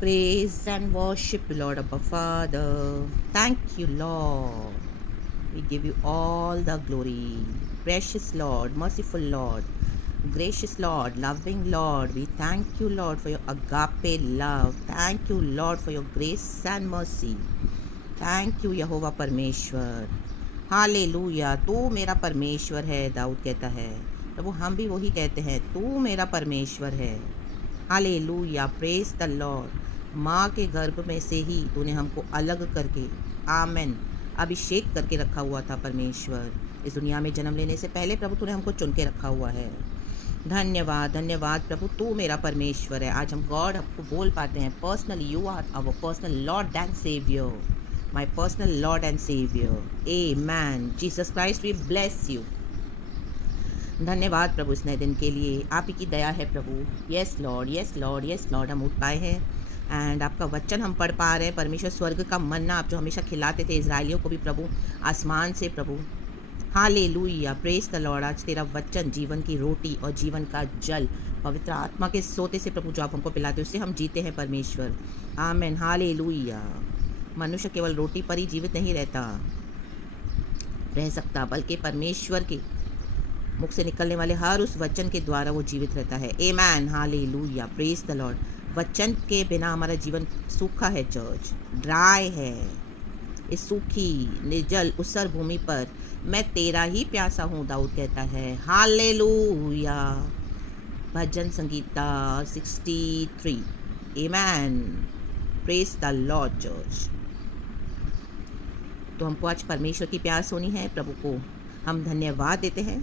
Praise and worship, Lord our Father. Thank you, Lord. We give you all the glory. Precious Lord, merciful Lord, gracious Lord, loving Lord, we thank you, Lord, for your agape love. Thank you, Lord, for your grace and mercy. Thank you यहोवा परमेश्वर। हालेलुया, तू मेरा परमेश्वर है, दाऊद कहता है। प्रभु हम भी वही कहते हैं, तू मेरा परमेश्वर है। हालेलुया, प्रेज द लॉर्ड। माँ के गर्भ में से ही तूने हमको अलग करके, आमेन, अभिषेक करके रखा हुआ था परमेश्वर। इस दुनिया में जन्म लेने से पहले प्रभु तूने हमको चुन के रखा हुआ है। धन्यवाद धन्यवाद प्रभु, तू मेरा परमेश्वर है। आज हम गॉड आपको बोल पाते हैं personally, you are our personal lord and saviour, my personal lord and saviour. Amen. Jesus Christ we bless you. धन्यवाद प्रभु इस नए दिन के लिए, आप ही की दया है प्रभु। Yes Lord, yes Lord, yes Lord, हम उठ पाए हैं एंड आपका वचन हम पढ़ पा रहे हैं। परमेश्वर स्वर्ग का मन्ना आप जो हमेशा खिलाते थे इजराइलियों को भी प्रभु, आसमान से प्रभु। हालेलुया, प्रेज द लॉर्ड। आज तेरा वचन जीवन की रोटी और जीवन का जल, पवित्र आत्मा के सोते से प्रभु जो आप हमको पिलाते उससे हम जीते हैं परमेश्वर। आमेन, हालेलुया। मनुष्य केवल रोटी पर ही जीवित नहीं रह सकता, बल्कि परमेश्वर के मुख से निकलने वाले हर उस वचन के द्वारा वो जीवित रहता है। आमेन, हालेलुया, प्रेज द लॉर्ड। वचन के बिना हमारा जीवन सूखा है, चर्च ड्राई है। इस सूखी निर्जल उसर भूमि पर मैं तेरा ही प्यासा हूँ, दाऊद कहता है। Hallelujah. Bhajan Sangeeta 63। Amen, praise the Lord church. तो हमको आज परमेश्वर की प्यास होनी है, प्रभु को हम धन्यवाद देते हैं।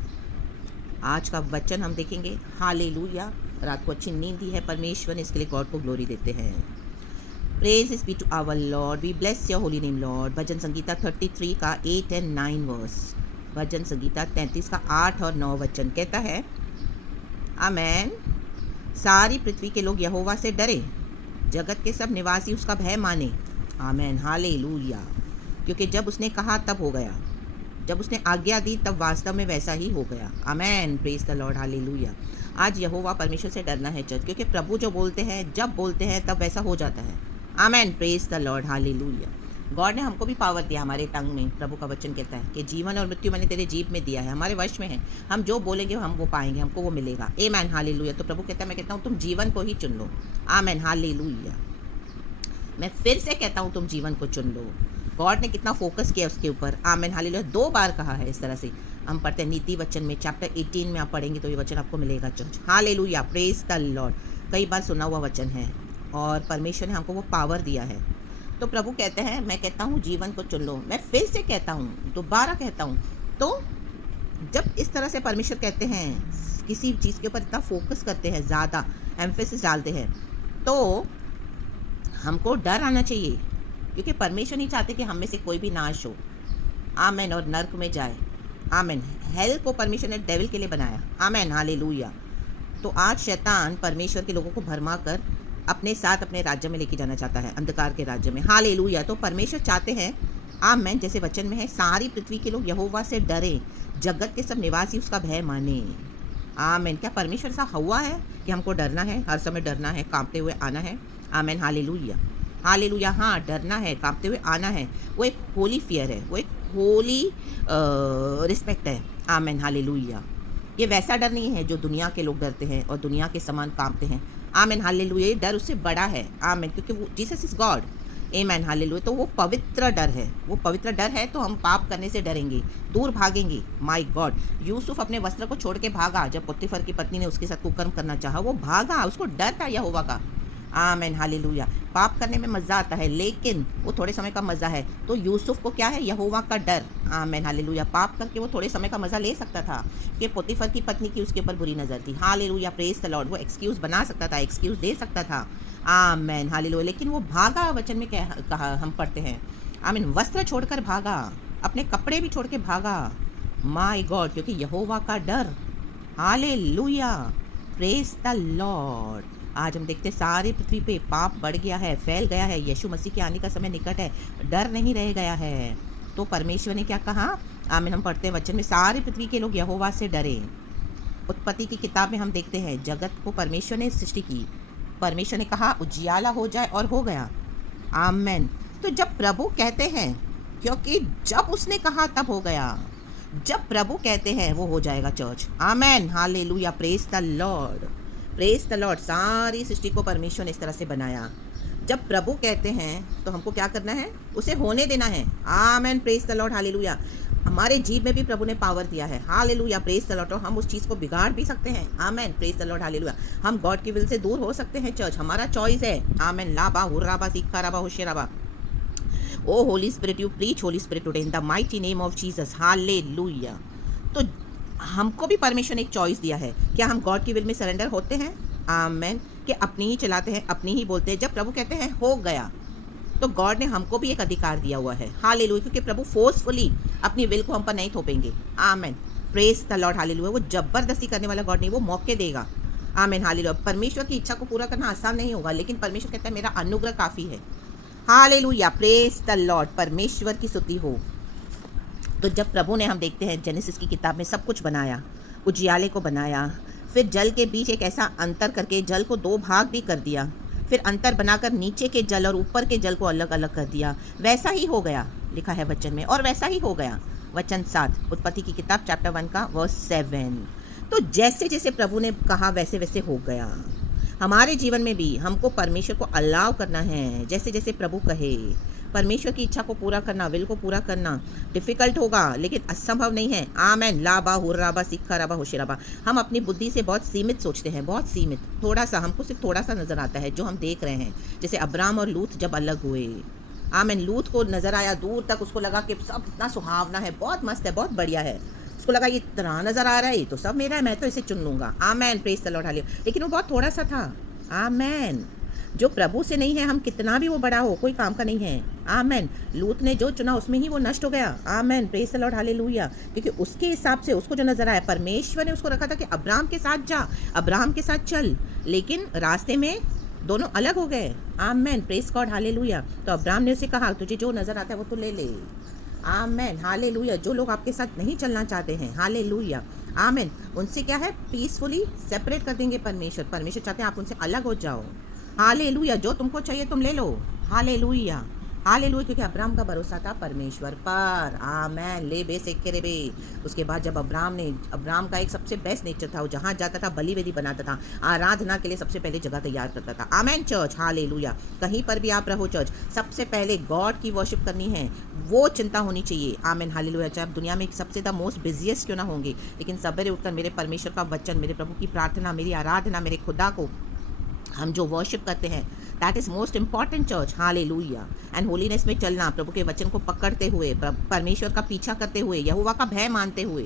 आज का वचन हम देखेंगे। हालेलुया। रात को अच्छी नींद दी है परमेश्वर ने, इसके लिए गॉड को ग्लोरी देते हैं। Praise is be to our Lord, we bless your holy name Lord. भजन संगीता 33 का 8 एंड 9 वर्स। भजन संगीता 33 का 8 और 9 वचन कहता है, आमेन। सारी पृथ्वी के लोग यहोवा से डरे, जगत के सब निवासी उसका भय माने। आमेन, हालेलुया। क्योंकि जब उसने कहा तब हो गया, जब उसने आज्ञा दी तब वास्तव में वैसा ही हो गया। आमेन, प्रेज द लॉर्ड, हालेलुया। आज यहोवा परमेश्वर से डरना है चर्च, क्योंकि प्रभु जो बोलते हैं, जब बोलते हैं तब वैसा हो जाता है। आमेन, प्रेज द लॉर्ड, हालेलुया। गॉड ने हमको भी पावर दिया हमारे टंग में। प्रभु का वचन कहता है कि जीवन और मृत्यु मैंने तेरे जीभ में दिया है, हमारे वश में है। हम जो बोलेंगे हम वो पाएंगे, हमको वो मिलेगा। आमेन, हालेलुया। तो प्रभु कहता है, मैं कहता हूँ तुम जीवन को ही चुन लो। आमेन, हालेलुया। मैं फिर से कहता हूँ तुम जीवन को चुन लो। गॉड ने कितना फोकस किया उसके ऊपर। आमेन, हालेलुया। 2 बार कहा है इस तरह से। हम पढ़ते हैं नीति वचन में, चैप्टर 18 में आप पढ़ेंगे तो ये वचन आपको मिलेगा church. Hallelujah, praise the Lord. कई बार सुना हुआ वचन है और परमेश्वर ने हमको वो पावर दिया है। तो प्रभु कहते हैं, मैं कहता हूँ जीवन को चुन लो। मैं फिर से कहता हूँ, दोबारा कहता हूँ। तो जब इस तरह से परमेश्वर कहते हैं, किसी चीज़ के ऊपर इतना फोकस करते हैं, ज़्यादा एम्फेसिस डालते हैं, तो हमको डर आना चाहिए, क्योंकि परमेश्वर नहीं चाहते कि हम में से कोई भी नाश हो। आमेन, और नर्क में जाए। आमेन। हेल को परमेश्वर ने डेविल के लिए बनाया। आमेन, हालेलुया। तो आज शैतान परमेश्वर के लोगों को भरमा कर अपने साथ अपने राज्य में लेके जाना चाहता है, अंधकार के राज्य में। हालेलुया। तो परमेश्वर चाहते हैं, आमेन, जैसे वचन में है, सारी पृथ्वी के लोग यहोवा से डरे, जगत के सब निवासी उसका भय माने। आमेन। क्या परमेश्वर ऐसा हुआ है कि हमको डरना है, हर समय डरना है, कांपते हुए आना है? आमेन, हालेलुया, हालेलुया। हाँ, डरना है, कांपते हुए आना है। वो एक होली फियर है, वो एक होली रिस्पेक्ट है। आमेन, हालेलुया। ये वैसा डर नहीं है जो दुनिया के लोग डरते हैं और दुनिया के समान कांपते हैं। आमेन, हालेलुया। ये डर उससे बड़ा है। आमेन, क्योंकि वो Jesus is God. Amen, hallelujah. तो वो पवित्र डर है, वो पवित्र डर है। तो हम पाप करने से डरेंगे, दूर भागेंगे। माय गॉड, यूसुफ अपने वस्त्र को छोड़ के भागा। जब पोतीफर की पत्नी ने उसके साथ कुकर्म करना चाहा, वो भागा, उसको डर था यहोवा का। आमेन, हालेलुया। पाप करने में मज़ा आता है, लेकिन वो थोड़े समय का मज़ा है। तो यूसुफ को क्या है? यहोवा का डर। आमेन, हालेलुया। पाप करके वो थोड़े समय का मज़ा ले सकता था कि पोतीफर की पत्नी की उसके ऊपर बुरी नज़र थी। Hallelujah, praise the Lord. वो एक्सक्यूज़ बना सकता था, एक्सक्यूज़ दे सकता था। आमेन, हालेलुया। लेकिन वो भागा, वचन में कहा हम पढ़ते हैं। आमीन, वस्त्र छोड़कर भागा, अपने कपड़े भी छोड़ के भागा। माय गॉड, क्योंकि यहोवा का डर। Hallelujah, praise the Lord. आज हम देखते सारी पृथ्वी पे पाप बढ़ गया है, फैल गया है। यीशु मसीह के आने का समय निकट है, डर नहीं रह गया है। तो परमेश्वर ने क्या कहा? आमीन, हम पढ़ते हैं वचन में, सारी पृथ्वी के लोग यहोवा से डरे। उत्पत्ति की किताब में हम देखते हैं, जगत को परमेश्वर ने सृष्टि की, परमेश्वर ने कहा उजियाला हो जाए और हो गया। आमेन। तो जब प्रभु कहते हैं, क्योंकि जब उसने कहा तब हो गया, जब प्रभु कहते हैं वो हो जाएगा चर्च। आमेन, हालेलुया, praise the Lord, praise the Lord. सारी सृष्टि को परमेश्वर ने इस तरह से बनाया। जब प्रभु कहते हैं तो हमको क्या करना है, उसे होने देना है। आमेन, प्रेज द लॉर्ड, हालेलुया। हमारे जीव में भी प्रभु ने पावर दिया है। हालेलुया, प्रेज द लॉर्ड। और हम उस चीज़ को बिगाड़ भी सकते हैं। आमेन, प्रेज द लॉर्ड, हालेलुया। हम गॉड की विल से दूर हो सकते हैं चर्च, हमारा चॉइस है। आमेन, लाबा हुर्राबा सीखा राबा होशेराबा। O holy spirit, you preach holy spirit today in the mighty name of Jesus, हालेलुया। तो हमको भी परमेश्वर ने एक चॉइस दिया है। क्या हम गॉड की विल में सरेंडर होते हैं? आमेन। कि अपनी ही चलाते हैं, अपनी ही बोलते हैं। जब प्रभु कहते हैं हो गया, तो गॉड ने हमको भी एक अधिकार दिया हुआ है। हालेलुया, क्योंकि प्रभु फोर्सफुली अपनी विल को हम पर नहीं थोपेंगे। आमेन, प्रेज द लॉर्ड, हालेलुया। वो जबरदस्ती करने वाला गॉड नहीं, वो मौके देगा। आमेन, हालेलुया। परमेश्वर की इच्छा को पूरा करना आसान नहीं होगा, लेकिन परमेश्वर कहता है मेरा अनुग्रह काफ़ी है। हालेलुया, प्रेज द लॉर्ड, परमेश्वर की स्तुति हो। तो जब प्रभु ने, हम देखते हैं जेनेसिस की किताब में सब कुछ बनाया, उजियाले को बनाया, फिर जल के बीच एक ऐसा अंतर करके जल को 2 भाग भी कर दिया, फिर अंतर बनाकर नीचे के जल और ऊपर के जल को अलग अलग कर दिया। वैसा ही हो गया, लिखा है वचन में, और वैसा ही हो गया। वचन 7 उत्पत्ति की किताब चैप्टर 1 का वर्स 7। तो जैसे जैसे प्रभु ने कहा वैसे वैसे हो गया। हमारे जीवन में भी हमको परमेश्वर को अलाउ करना है, जैसे जैसे प्रभु कहे। परमेश्वर की इच्छा को पूरा करना, विल को पूरा करना डिफ़िकल्ट होगा, लेकिन असंभव नहीं है। आमेन, लाबा हुर्राबा सिक्खा राबा होशेराबा। हम अपनी बुद्धि से बहुत सीमित सोचते हैं, बहुत सीमित, थोड़ा सा, हमको सिर्फ थोड़ा सा नज़र आता है जो हम देख रहे हैं। जैसे अब्राम और लूत जब अलग हुए, आमेन, लूत को नज़र आया दूर तक, उसको लगा कि सब इतना सुहावना है, बहुत मस्त है, बहुत बढ़िया है। उसको लगा ये इतना नज़र आ रहा है, ये तो सब मेरा है, मैं तो इसे चुन लूँगा। आमेन, प्रेज द लॉर्ड, हालेलुया। लेकिन वो बहुत थोड़ा सा था। आमेन। जो प्रभु से नहीं है, हम कितना भी वो बड़ा हो, कोई काम का नहीं है। आमेन। लूत ने जो चुना उसमें ही वो नष्ट हो गया। आमेन, प्रेज द लॉर्ड, हालेलुया। क्योंकि उसके हिसाब से उसको जो नजर आया, परमेश्वर ने उसको रखा था कि अब्राम के साथ जा, अब्राम के साथ चल, लेकिन रास्ते में दोनों अलग हो गए। आमेन, प्रेज गॉड, हालेलुया। तो अब्राम ने उसे कहा तुझे जो नजर आता है वो तो ले ले। आमेन, हालेलुया। जो लोग आपके साथ नहीं चलना चाहते हैं, हालेलुया, आमेन, उनसे क्या है, पीसफुली सेपरेट कर देंगे परमेश्वर। परमेश्वर चाहते हैं आप उनसे अलग हो जाओ। हालेलुया। जो तुमको चाहिए तुम ले लो। हालेलुया, हालेलुया। क्योंकि अब्राम का भरोसा था परमेश्वर पर। आमेन, ले बे सेके रे बे। उसके बाद जब अब्राम का एक सबसे बेस्ट नेचर था, वो जहाँ जाता था बलि वेदी बनाता था, आराधना के लिए सबसे पहले जगह तैयार करता था। आमेन चर्च, हालेलुया। कहीं पर भी आप रहो चर्च, सबसे पहले गॉड की वर्शिप करनी है, वो चिंता होनी चाहिए। आमेन, हालेलुया। चाहे आप दुनिया में सबसे ज़्यादा मोस्ट बिजिएस्ट क्यों ना होंगे, लेकिन सवेरे उठकर मेरे परमेश्वर का वचन, मेरे प्रभु की प्रार्थना, मेरी आराधना, मेरे खुदा को हम जो वर्शिप करते हैं, that is most important church. Hallelujah. And holiness में चलना, प्रभु के वचन को पकड़ते हुए, परमेश्वर का पीछा करते हुए, यहोवा का भय मानते हुए।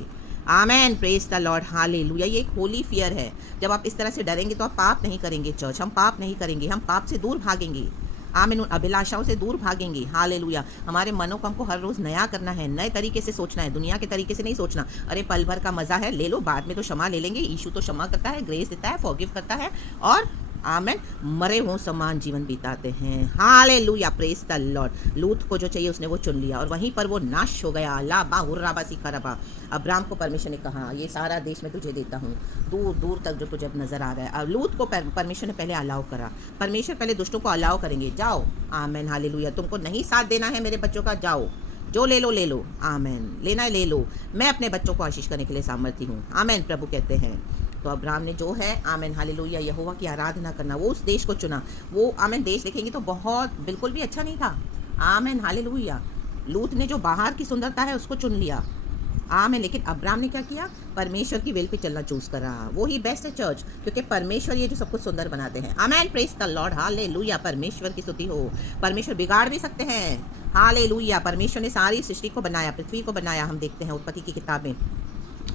आमेन, प्रेज द लॉर्ड, हालेलुया। ये एक होली फियर है। जब आप इस तरह से डरेंगे तो आप पाप नहीं करेंगे चर्च, हम पाप नहीं करेंगे, हम पाप से दूर भागेंगे। आमीन, उन अभिलाषाओं से दूर भागेंगे। हालेलुया। हमारे मनों को हमको हर रोज़ नया करना है, नए तरीके से सोचना है, दुनिया के तरीके से नहीं सोचना। अरे पल भर का मज़ा है, ले लो, बाद में तो क्षमा ले लेंगे। यीशु तो क्षमा करता है, ग्रेस देता है, फॉरगिव करता है, और आमेन, मरे हों समान जीवन बिताते हैं। Hallelujah, praise the Lord. लूत को जो चाहिए उसने वो चुन लिया, और वहीं पर वो नाश हो गया। लाबा हुर्राबा सिखरबा। अब्राम को परमेश्वर ने कहा ये सारा देश मैं तुझे देता हूँ, दूर दूर तक जो तुझे अब नजर आ रहा है। अब लूत को परमेश्वर ने पहले अलाउ करा। परमेश्वर पहले दुष्टों को अलाउ करेंगे, जाओ। आमेन, हालेलुया। तुमको नहीं साथ देना है मेरे बच्चों का, जाओ, जो ले लो ले लो। आमेन, लेना है ले लो, मैं अपने बच्चों को आशीष करने के लिए सामर्थ्य हूँ। आमेन, प्रभु कहते हैं। तो अब्राहम ने जो है, आमेन, हालेलुया, यहोवा की आराधना करना, वो उस देश को चुना। वो आमेन, देश देखेंगे तो बहुत बिल्कुल भी अच्छा नहीं था। आमेन, हालेलुया। लूत ने जो बाहर की सुंदरता है उसको चुन लिया। आमेन, लेकिन अब्राहम ने क्या किया, परमेश्वर की विल पे चलना चूज करा। वो ही बेस्ट है चर्च, क्योंकि परमेश्वर ये जो सब कुछ सुंदर बनाते हैं। आमेन, प्रेज द लॉर्ड, हालेलुया। परमेश्वर की स्तुति हो। परमेश्वर बिगाड़ भी सकते हैं। हालेलुया। परमेश्वर ने सारी सृष्टि को बनाया, पृथ्वी को बनाया। हम देखते हैं उत्पत्ति की किताब में,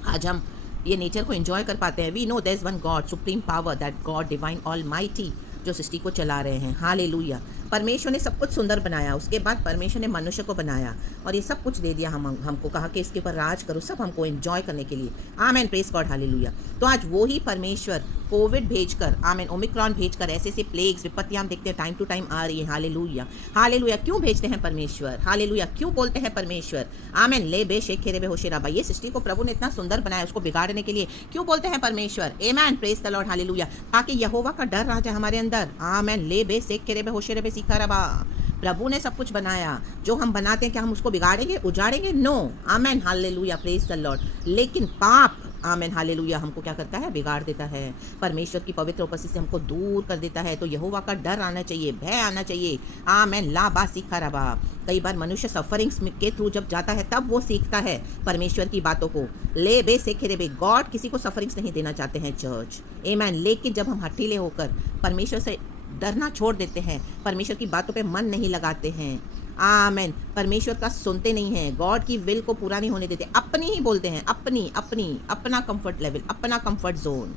आज हम ये नेचर को एंजॉय कर पाते हैं। We know there is one God, supreme power, that God divine almighty, जो सृष्टि को चला रहे हैं। हालेलुया। परमेश्वर ने सब कुछ सुंदर बनाया। उसके बाद परमेश्वर ने मनुष्य को बनाया और ये सब कुछ दे दिया हमको कहा कि इसके ऊपर राज करो, सब हमको एंजॉय करने के लिए। आमेन, प्रेज गॉड, हालेलुया। तो आज वो ही परमेश्वर कोविड भेजकर, आमेन, ओमिक्रॉन भेजकर, ऐसे ऐसे प्लेग्स, विपत्तियां हम देखते हैं टाइम टू टाइम आ रही है। Hallelujah, hallelujah. क्यों भेजते हैं परमेश्वर? हालेलुया, क्यों बोलते हैं परमेश्वर? आमेन। ले बे शेख खेरे बे होशे राबा। ये सृष्टि को प्रभु ने इतना सुंदर बनाया, उसको बिगाड़ने के लिए क्यों बोलते हैं परमेश्वर? आमेन, प्रेज द लॉर्ड, हालेलुया। ताकि यहोवा का डर आ जाए हमारे अंदर। आमेन। ले बे शेख खेरे बे होशे रे बे सीखा रबा। प्रभु ने सब कुछ बनाया, जो हम बनाते हैं क्या हम उसको बिगाड़ेंगे, उजाड़ेंगे? नो। आमेन, हालेलुया, प्रेज द लॉर्ड। लेकिन पाप, आमेन, हालेलुया, हमको क्या करता है? बिगाड़ देता है। परमेश्वर की पवित्र उपस्थिति से हमको दूर कर देता है। तो यहोवा का डर आना चाहिए, भय आना चाहिए। आमेन, ला बा सीखा रबा। कई बार मनुष्य सफरिंग्स के थ्रू जब जाता है तब वो सीखता है परमेश्वर की बातों को। ले बे सेखे रे बे। गॉड किसी को सफरिंग्स नहीं देना चाहते हैं चर्च, आमेन। लेकिन जब हम हठीले होकर परमेश्वर से डरना छोड़ देते हैं, परमेश्वर की बातों पे मन नहीं लगाते हैं, आमेन, परमेश्वर का सुनते नहीं हैं, गॉड की विल को पूरा नहीं होने देते, अपनी ही बोलते हैं, अपना कंफर्ट लेवल, अपना कंफर्ट जोन।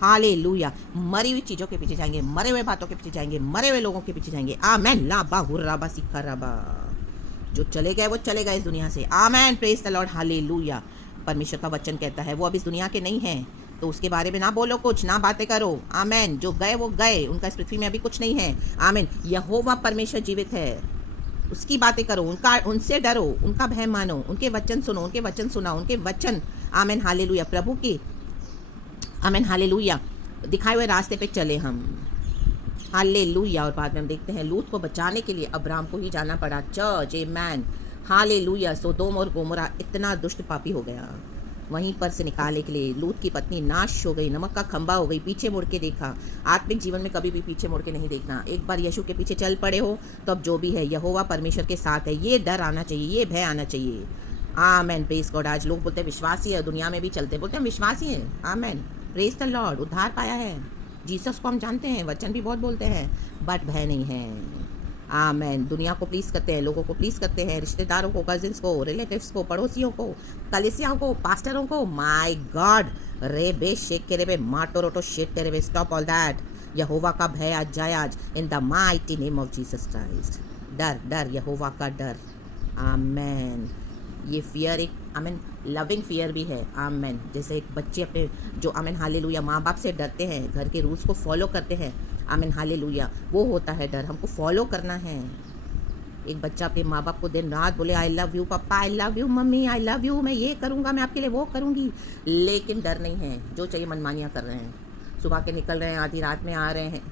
हालेलुया। मरी हुई चीज़ों के पीछे जाएंगे, मरे हुए बातों के पीछे जाएंगे, मरे हुए लोगों के पीछे जाएंगे। आमेन, ला बा हुर्रा बा सिखा रबा। जो चले गए वो चले गए इस दुनिया से। आमेन, प्रेज द लॉर्ड, हालेलुया। परमेश्वर का वचन कहता है वो अब इस दुनिया के नहीं हैं, तो उसके बारे में ना बोलो कुछ, ना बातें करो। आमेन। जो गए वो गए, उनका इस पृथ्वी में अभी कुछ नहीं है। आमेन। यहोवा परमेश्वर जीवित है, उसकी बातें करो, उनसे डरो, उनका भय मानो, उनके वचन सुनो, उनके वचन सुना, उनके वचन, आमेन, हालेलुया, प्रभु की, आमेन, हालेलुया, दिखाए हुए रास्ते पे चले हम। हालेलुया। और बाद में हम देखते हैं लूत को बचाने के लिए अब्राम को ही जाना पड़ा चर्च, आमेन, हालेलुया। सोदोम और गोमोरा इतना दुष्ट पापी हो गया, वहीं पर से निकालने के लिए लूत की पत्नी नाश हो गई, नमक का खंबा हो गई, पीछे मुड़ के देखा। आत्मिक जीवन में कभी भी पीछे मुड़ के नहीं देखना। एक बार यीशु के पीछे चल पड़े हो तो अब जो भी है यहोवा परमेश्वर के साथ है, ये डर आना चाहिए, ये भय आना चाहिए। आमेन, प्रेज गॉड। आज लोग बोलते हैं विश्वासी है, दुनिया में भी चलते बोलते हैं विश्वासी है। आमेन, प्रेज द लॉर्ड। उद्धार पाया है, जीसस को हम जानते हैं, वचन भी बहुत बोलते हैं, बट भय नहीं है। आमेन। दुनिया को प्लीज़ करते हैं, लोगों को प्लीज़ करते हैं, रिश्तेदारों को, कजिन्स को, रिलेटिव्स को, पड़ोसियों को, कलिसियाओं को, पास्टरों को। माय गॉड, रे बे शेक के रे बे माटो रोटो शेक के रे बे, स्टॉप ऑल दैट। यहोवा का भय आज जाए आज, इन the mighty name of Jesus Christ. डर, डर, यहोवा का डर। आमेन। ये फियर एक, आमेन, लविंग फियर भी है। आमेन। जैसे एक बच्चे अपने, जो, आमेन, हालेलुया, माँ बाप से डरते हैं, घर के रूल्स को फॉलो करते हैं, आमीन, हालेलुया, वो होता है डर। हमको फॉलो करना है। एक बच्चा अपने माँ बाप को दिन रात बोले आई लव यू पापा, I love you mummy, I love you, मैं ये करूँगा, मैं आपके लिए वो करूँगी, लेकिन डर नहीं है, जो चाहिए मनमानियाँ कर रहे हैं। सुबह के निकल रहे हैं, आधी रात में आ रहे हैं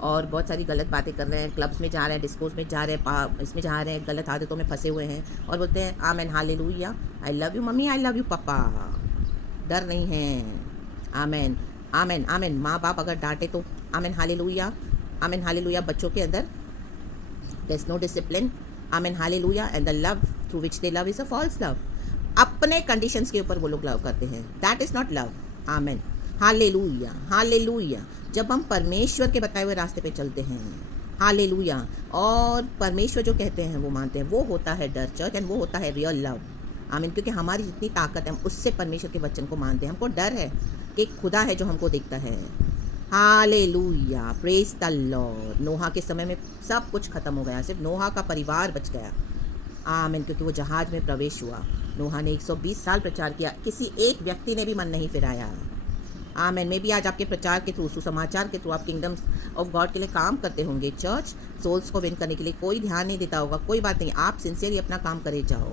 और बहुत सारी गलत बातें कर रहे हैं, क्लब्स में जा रहे हैं, डिस्कोस में जा रहे हैं, इसमें जा रहे हैं, गलत आदतों में फंसे हुए हैं और बोलते हैं आमीन, hallelujah, I love you mummy, I love you पापा। डर नहीं है। आमीन, आमीन, आमीन। माँ बाप अगर डांटे तो आमीन, हालेलुया, आमीन, हालेलुया, बच्चों के अंदर there's no discipline, आमीन, hallelujah, and the love through which they love is a false love। अपने कंडीशंस के ऊपर वो लोग लव करते हैं, that is not love। आमीन, हालेलुया, हालेलुया। जब हम परमेश्वर के बताए हुए रास्ते पे चलते हैं, हालेलुया, और परमेश्वर जो कहते हैं वो मानते हैं, वो होता है डर चर्च, एंड वो होता है रियल लव। आमीन। क्योंकि हमारी जितनी ताकत है हम उससे परमेश्वर के वचन को मानते हैं। हमको डर है कि एक खुदा है जो हमको देखता है। हालेलुया, प्रेज द लॉर्ड। नोहा के समय में सब कुछ खत्म हो गया, सिर्फ नोहा का परिवार बच गया। आमीन। क्योंकि वो जहाज में प्रवेश हुआ। नोहा ने 120 साल प्रचार किया, किसी एक व्यक्ति ने भी मन नहीं फिराया। आमीन। में भी आज आपके प्रचार के थ्रू, सुसमाचार के थ्रू आप किंगडम ऑफ गॉड के लिए काम करते होंगे। चर्च सोल्स को विन करने के लिए कोई ध्यान नहीं देता होगा, कोई बात नहीं, आप सिंसियरली अपना काम करे जाओ,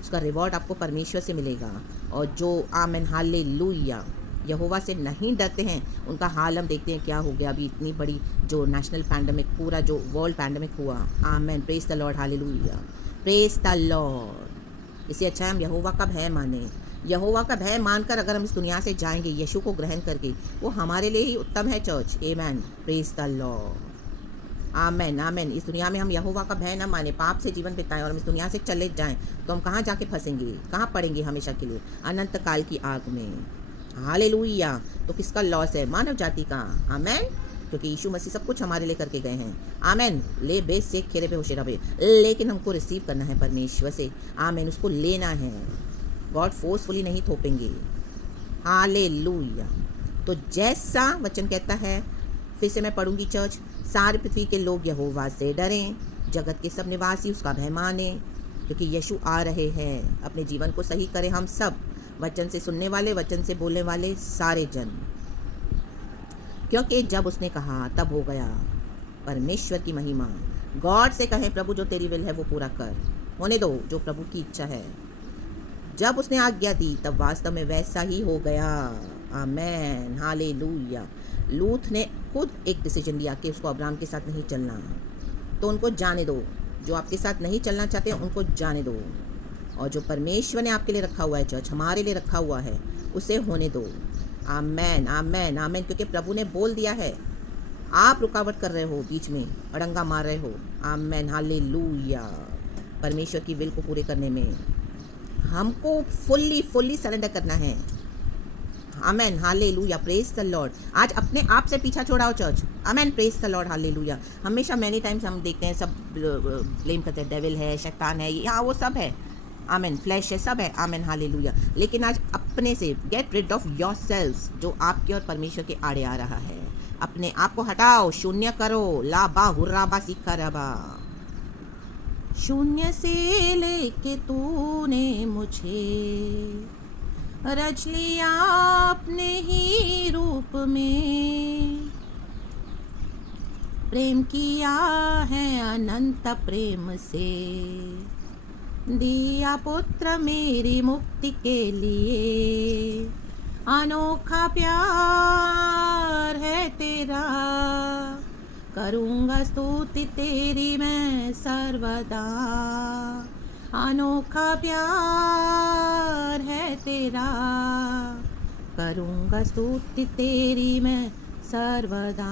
उसका रिवॉर्ड आपको परमेश्वर से मिलेगा। और जो आमीन, हालेलुया, यहोवा से नहीं डरते हैं उनका हाल हम देखते हैं क्या हो गया। अभी इतनी बड़ी जो नेशनल पैंडमिक, पूरा जो वर्ल्ड पैंडमिक हुआ। आमीन, praise the Lord, hallelujah, praise the Lord. इससे अच्छा है हम यहोवा का भय माने। यहोवा का भय मानकर अगर हम इस दुनिया से जाएंगे यीशु को ग्रहण करके, वो हमारे लिए ही उत्तम है चर्च। आमीन, प्रेज द लॉर्ड। आमीन, आमीन। इस दुनिया में हम यहोवा का भय न माने, पाप से जीवन बिताएं और हम इस दुनिया से चले जाएं तो हम कहाँ जाके फंसेंगे, कहाँ पड़ेंगे हमेशा के लिए, अनंत काल की आग में। हालेलुया। तो किसका लॉस है? मानव जाति का। आमीन। क्योंकि यीशु मसीह सब कुछ हमारे लिए करके गए हैं। आमीन। ले बेस से खेरे पे होशे रबे, लेकिन हमको रिसीव करना है परमेश्वर से। आमीन। उसको लेना है, गॉड फोर्सफुली नहीं थोपेंगे। हालेलुया। तो जैसा वचन कहता है, फिर से मैं पढ़ूंगी चर्च, सारी पृथ्वी के लोग यहोवा से डरें, जगत के सब निवासी उसका भय माने, क्योंकि यीशु आ रहे हैं। अपने जीवन को सही करें हम सब, वचन से सुनने वाले, वचन से बोलने वाले सारे जन। क्योंकि जब उसने कहा तब हो गया। परमेश्वर की महिमा। गॉड से कहें, प्रभु जो तेरी विल है वो पूरा कर, होने दो जो प्रभु की इच्छा है। जब उसने आज्ञा दी तब वास्तव में वैसा ही हो गया। आमेन, हालेलुया। लूत ने खुद एक डिसीजन लिया कि उसको अब्राहम के साथ नहीं चलना, तो उनको जाने दो। जो आपके साथ नहीं चलना चाहते उनको जाने दो, और जो परमेश्वर ने आपके लिए रखा हुआ है, चर्च हमारे लिए रखा हुआ है, उसे होने दो। आमेन, आमेन, आमेन। क्योंकि प्रभु ने बोल दिया है। आप रुकावट कर रहे हो, बीच में अड़ंगा मार रहे हो। आमेन, हालेलुया। परमेश्वर की विल को पूरे करने में हमको फुल्ली सरेंडर करना है। आमेन, हालेलुया, प्रेज द लॉर्ड। आज अपने आप से पीछा छोड़ाओ चर्च। आमेन, प्रेज द लॉर्ड, हालेलुया। हमेशा मैनी टाइम्स हम देखते हैं सब ब्लेम करते हैं, डेविल है, शैतान है, हाँ वो सब है। आमेन, फ्लैश है, सब है। आमेन, हालेलुया। लेकिन आज अपने से get rid of yourselves, जो आपके और परमेश्वर के आड़े आ रहा है। अपने आप को हटाओ, शून्य करो। लाबा हुर्राबा सिक्का रबा। शून्य से लेके तूने मुझे रच लिया अपने ही रूप में, प्रेम किया है अनंत प्रेम से, दिया पुत्र मेरी मुक्ति के लिए। अनोखा प्यार है तेरा, करूँगा स्तुति तेरी मैं सर्वदा। अनोखा प्यार है तेरा, करूँगा स्तुति तेरी मैं सर्वदा।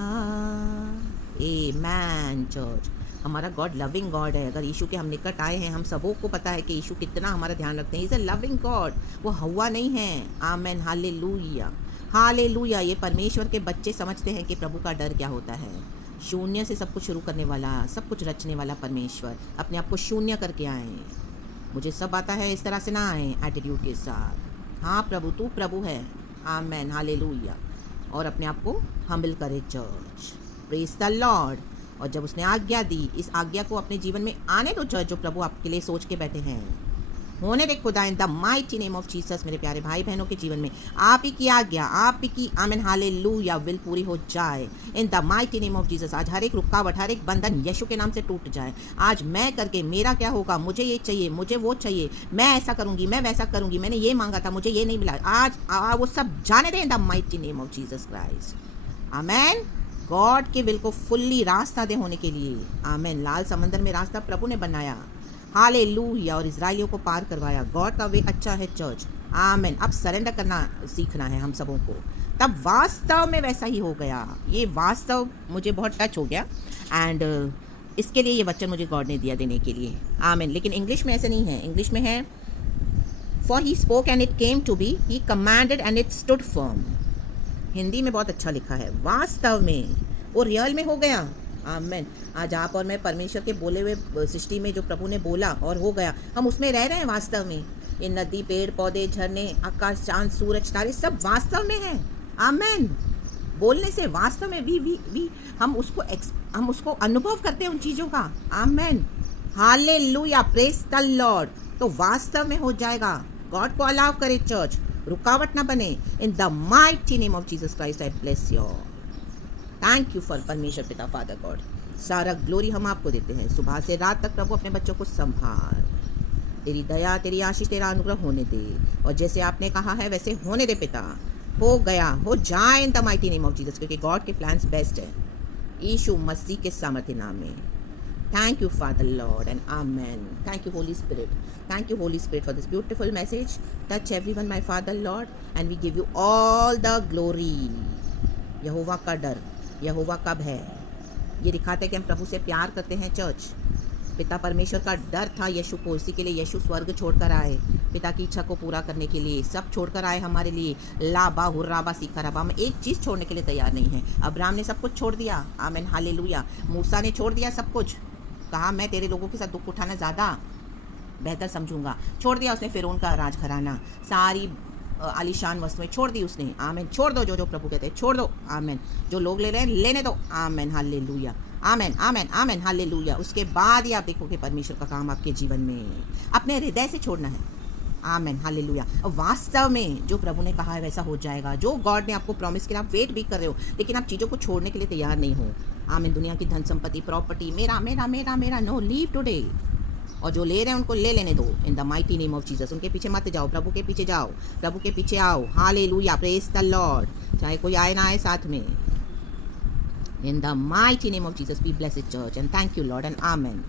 आमेन चर्च। हमारा गॉड लविंग गॉड है। अगर यीशु के हम निकट आए हैं, हम सबों को पता है कि यीशु कितना हमारा ध्यान रखते हैं। इज़ अ लविंग गॉड, वो हवा नहीं है। आमेन, हालेलुया, हालेलुया। ये परमेश्वर के बच्चे समझते हैं कि प्रभु का डर क्या होता है। शून्य से सब कुछ शुरू करने वाला, सब कुछ रचने वाला परमेश्वर अपने आप को शून्य करके आए। मुझे सब आता है, इस तरह से ना आए एटीट्यूड के साथ। हाँ प्रभु, तू प्रभु है। आमेन, हालेलुया। और अपने आप को हम्बल करे चर्च। Praise the Lord. और जब उसने आज्ञा दी, इस आज्ञा को अपने जीवन में आने दो चर्च, जो प्रभु आपके लिए सोच के बैठे हैं। होने दे खुदा, इन the mighty name of Jesus. मेरे प्यारे भाई बहनों के जीवन में आप ही की आज्ञा, आप ही की आमेन हालेलुया विल पूरी हो जाए इन the mighty name of Jesus. आज हर एक रुकावट, हर एक बंधन यीशु के नाम से टूट जाए। आज मैं करके मेरा क्या होगा, मुझे ये चाहिए, मुझे वो चाहिए, मैं ऐसा करूंगी, मैं वैसा करूंगी, मैंने ये मांगा था, मुझे ये नहीं मिला। आज वो सब जाने दें इन the mighty name of Jesus Christ. Amen. God के विल को फुल्ली रास्ता दे होने के लिए। आमेन। लाल समंदर में रास्ता प्रभु ने बनाया, हालेलुया, और इजराइलियों को पार करवाया। गॉड का वे अच्छा है चर्च। आमेन। अब सरेंडर करना सीखना है हम सबों को, तब वास्तव में वैसा ही हो गया। ये वास्तव मुझे बहुत टच हो गया, एंड इसके लिए ये वचन मुझे गॉड ने दिया देने के लिए। आमेन। लेकिन इंग्लिश में ऐसे नहीं है। इंग्लिश में है, for he spoke and it came to be, he commanded and it stood firm. Hindi में बहुत अच्छा लिखा है, वास्तव में वो रियल में हो गया। आमेन। आज आप और मैं परमेश्वर के बोले हुए सृष्टि में जो प्रभु ने बोला और हो गया, हम उसमें रह रहे हैं वास्तव में। ये नदी, पेड़ पौधे, झरने, आकाश, चांद, सूरज, तारे सब वास्तव में हैं। आमेन। बोलने से वास्तव में वी हम उसको अनुभव करते हैं उन चीज़ों का। आमेन, हालेलुया, प्रेज द लॉर्ड। तो वास्तव में हो जाएगा। गॉड को अलाउ करे चर्च, रुकावट ना बने। इन the mighty name of Jesus Christ I bless you all. Thank you for परमेश्वर पिता फादर गॉड। सारा ग्लोरी हम आपको देते हैं। सुबह से रात तक प्रभु अपने बच्चों को संभाल। तेरी दया, तेरी आशीष, तेरा अनुग्रह होने दे, और जैसे आपने कहा है वैसे होने दे पिता। हो गया, हो जाए इन the mighty name of Jesus, क्योंकि गॉड के प्लान्स बेस्ट है यीशु मसीह के सामर्थ्य नाम में। Thank you, Father Lord, and Amen. Thank you, Holy Spirit. Thank you, Holy Spirit, for this beautiful message. Touch everyone, my Father Lord, and we give you all the glory. यहोवा का डर, यहोवा कब है, ये दिखाते हैं कि हम प्रभु से प्यार करते हैं चर्च। पिता परमेश्वर का डर था यीशु को, इसी के लिए यीशु स्वर्ग छोड़कर आए, पिता की इच्छा को पूरा करने के लिए सब छोड़कर आए हमारे लिए। लाबा हुर्राबा सीखराबा। हम एक चीज़ छोड़ने के लिए तैयार नहीं है। अब्राहम ने सब कुछ छोड़ दिया। आमेन, हालेलुया। मूसा ने छोड़ दिया सब कुछ, कहा मैं तेरे लोगों के साथ दुख उठाना ज़्यादा बेहतर समझूंगा। छोड़ दिया उसने फिरौन का राजघराना, सारी आलीशान वस्तुएं छोड़ दी उसने। आमेन। छोड़ दो, जो प्रभु कहते हैं छोड़ दो। आमेन। जो लोग ले रहे हैं लेने दो। आमेन, हालेलुया। आमेन, आमेन, आमेन, हालेलुया। उसके बाद ही आप देखोगे परमेश्वर का काम आपके जीवन में। अपने हृदय से छोड़ना है, आमेन, हालेलुया। और वास्तव में जो प्रभु ने कहा है वैसा हो जाएगा। जो गॉड ने आपको प्रॉमिस किया, आप वेट भी कर रहे हो, लेकिन आप चीज़ों को छोड़ने के लिए तैयार नहीं हो। आमीन। दुनिया की धन संपत्ति, प्रॉपर्टी, मेरा मेरा मेरा मेरा, नो, लीव टुडे। और जो ले रहे हैं उनको ले लेने दो इन the mighty name of Jesus. उनके पीछे मत जाओ, प्रभु के पीछे जाओ, प्रभु के पीछे आओ। Hallelujah, praise the Lord. चाहे कोई आए ना आए साथ में, इन the mighty name of Jesus be blessed church and thank you Lord and amen.